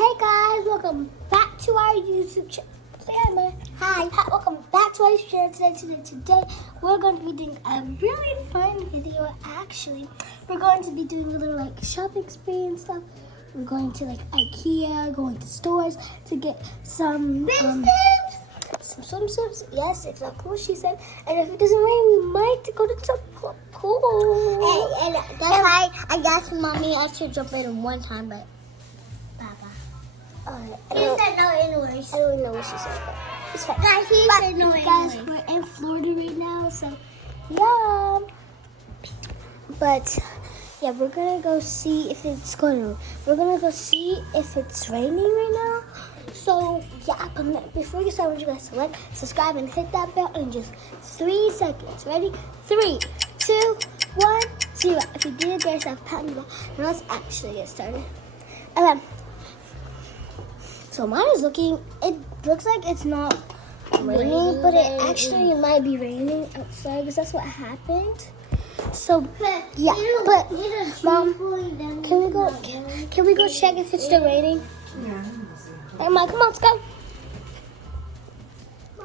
Hey guys, welcome back to our YouTube channel. Hi, welcome back to our YouTube channel. Today we're going to be doing a really fun video. Actually, we're going to be doing a little like shopping spree and stuff. We're going to like IKEA, going to stores to get some swimsuits. Yes, exactly what she said. And if it doesn't rain, we might go to the pool. And that's why I asked Mommy I should jump in one time, but I he said no anyways. don't really know what she said, but it's fine. Guys, he said no Guys, anyways. we're in Florida right now, so yeah. But yeah, we're gonna go see if it's gonna. We're gonna go see if it's raining right now. So yeah, but before you start, I want you guys to like, subscribe, and hit that bell in just 3 seconds. Ready? 3, 2, 1, 0. If you did, there's a pat on the back. Now let's actually get started. Okay. So mine is looking. It looks like it's not raining, but it actually might be raining outside because that's what happened. So yeah, but Mom, can we go check if it's still raining? Yeah. Hey, Mom, come on, let's go.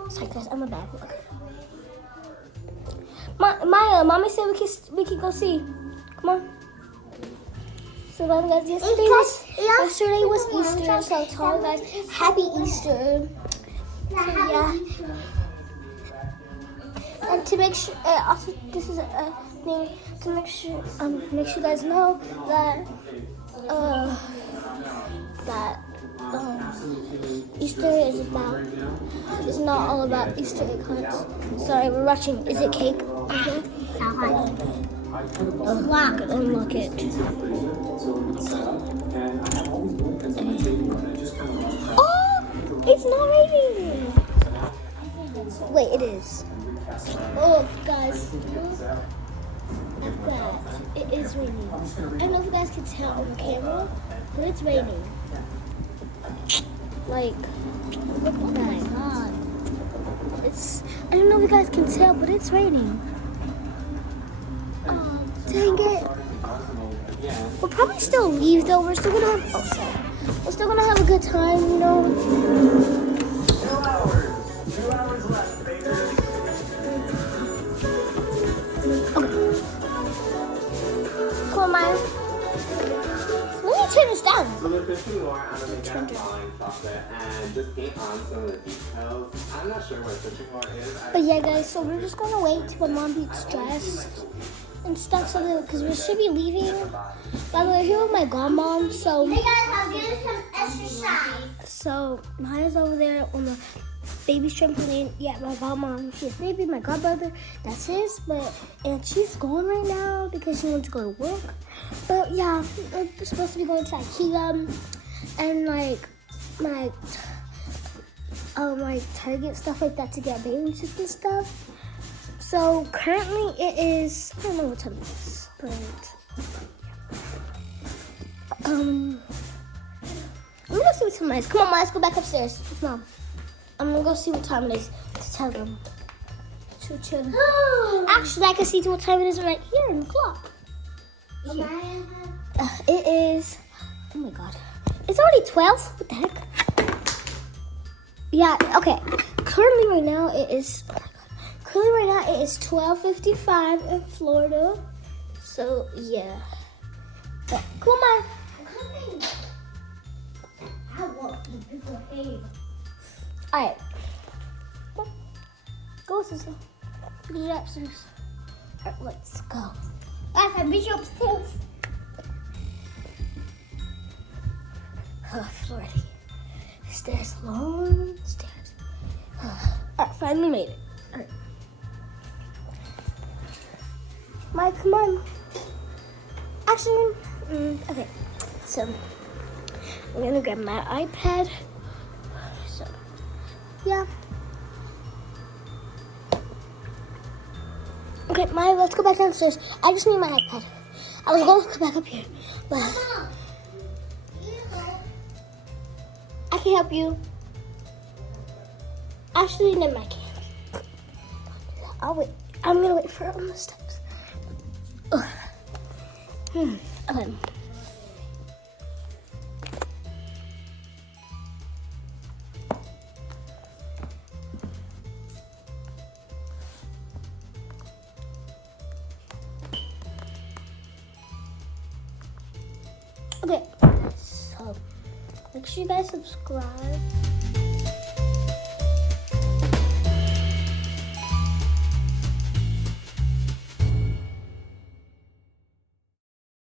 Sorry, guys, I'm a bad vlog. Mommy said we can go see. Come on. So guys, yesterday was Easter, so I told you guys Happy Easter. So yeah. And to make sure, also this is a thing to make sure you guys know that Easter is not all about Easter egg hunts. Sorry, we're watching. Is it cake? Lock it. Unlock it. Oh, it's not raining. Wait, it is. Oh, guys, look at that. It is raining. I don't know if you guys can tell on the camera, but it's raining. Like, look at that. God. I don't know if you guys can tell, but it's raining. Oh, dang it. We'll probably still leave though. We're still gonna have a good time, you know. 2 hours left, baby. Okay. Come on, Maya. Let me turn this down. So there's 50 more. I'm gonna make that line chocolate and just paint on some of the details. I'm not sure what 50 more is. But yeah, guys, so we're just gonna wait till Mom gets dressed and stuff, so because we should be leaving. By the way, here with my godmom, so. Hey guys, I'm getting some exercise. So Maya's over there on the baby's trampoline. Yeah, my godmom, she's baby. My godbrother, that's his. And she's gone right now because she wants to go to work. But yeah, we're supposed to be going to IKEA and like my Target stuff like that to get babysit and stuff. So currently it is, I don't know what time it is, but let me go see what time it is. Come on, Mom, let's go back upstairs. Mom, I'm gonna go see what time it is to tell them. Actually, I can see what time it is right here in the clock. It is, oh my God, it's already 12. What the heck? Yeah, okay. Currently right now it is 12:55 in Florida. So yeah. But, come on, I want to behave. Alright. Go, sister. Look at that, sis. Alright, let's go. Guys, I beat you upstairs. Florida. Stairs, long stairs. Alright, finally made it. Alright. Mike, come on. Actually, okay. So, I'm gonna grab my iPad. So, yeah. Okay, Maya, let's go back downstairs. I just need my iPad. I was going to come back up here, but I can help you. Actually, never mind. I can't. I'll wait. I'm gonna wait for her on the steps. Ugh. Okay. Okay, so make sure you guys subscribe.